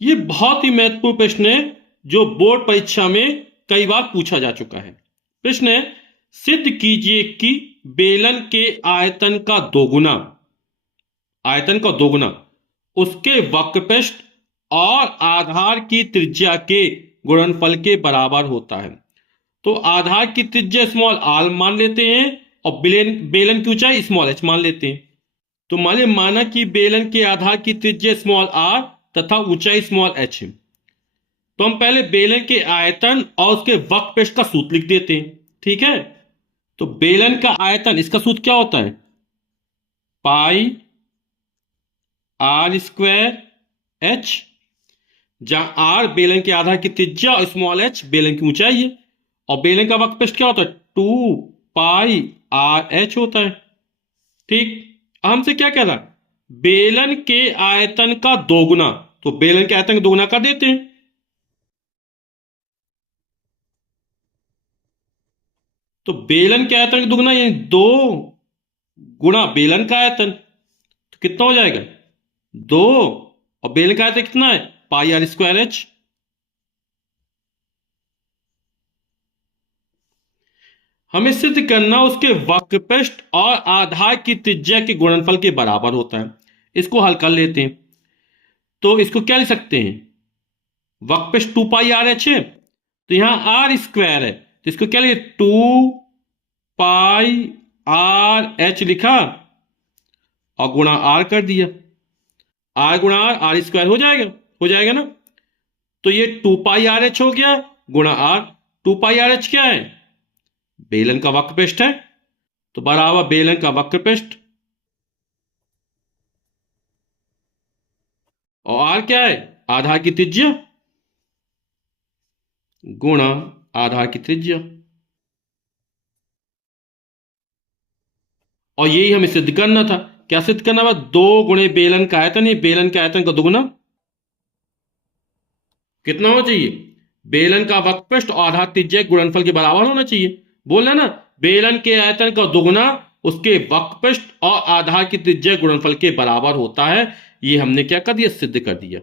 ये बहुत ही महत्वपूर्ण प्रश्न है जो बोर्ड परीक्षा में कई बार पूछा जा चुका है। प्रश्न है, सिद्ध कीजिए कि बेलन के आयतन का दोगुना उसके वक्रपृष्ठ और आधार की त्रिज्या के गुणनफल के बराबर होता है। तो आधार की त्रिज्या स्मॉल आर मान लेते हैं और बेलन की ऊंचाई स्मॉल एच मान लेते हैं। तो माना कि बेलन के आधार की त्रिज्या स्मॉल आर तथा ऊंचाई स्मॉल एच है। तो हम पहले बेलन के आयतन और उसके वक्रपृष्ठ का सूत्र लिख देते हैं। ठीक है, तो बेलन का आयतन, इसका सूत्र क्या होता है? पाई आर स्क्वायर एच, जहां आर बेलन के आधार की त्रिज्या और स्मॉल एच बेलन की ऊंचाई है, और बेलन का वक्रपृष्ठ क्या होता है? 2 पाई आर एच होता है। ठीक, हमसे क्या कह रहा है? बेलन के आयतन का दोगुना, तो बेलन के आयतन का दोगुना कर देते हैं। तो बेलन के आयतन का दुगना यानी 2 गुणा बेलन का आयतन, तो कितना हो जाएगा? 2, और बेलन का आयतन कितना है? पाई आर स्क्वायर एच। हमें सिद्ध करना उसके वक्रपृष्ठ और आधार की त्रिज्या के गुणनफल के बराबर होता है। इसको हल कर लेते हैं। तो इसको क्या लिख सकते हैं? वक्रपृष्ठ 2 पाई आर एच है, तो यहां आर स्क्वायर है, तो इसको क्या लिखे? 2 पाई आर एच लिखा और गुणा आर कर दिया। आर गुणा आर, आर स्क्वायर हो जाएगा ना। तो ये 2 पाई आर एच हो गया गुणा आर। 2 पाई आर एच क्या है? बेलन का वक्रपृष्ठ है, तो बराबर बेलन का वक्रपृष्ठ, और आर क्या है? आधार की त्रिज्या गुणा आधार की त्रिज्या। और यही हमें सिद्ध करना था। क्या सिद्ध करना था? 2 गुणे बेलन का आयतन, ये बेलन के आयतन का दोगुना कितना होना चाहिए? बेलन का वक्रपृष्ठ और आधार त्रिज्या के गुणनफल के बराबर होना चाहिए। बोल रहे ना, बेलन के आयतन का दोगुना उसके वक्रपृष्ठ और आधार की त्रिज्या के गुणनफल के बराबर होता है। ये हमने क्या कर दिया? सिद्ध कर दिया।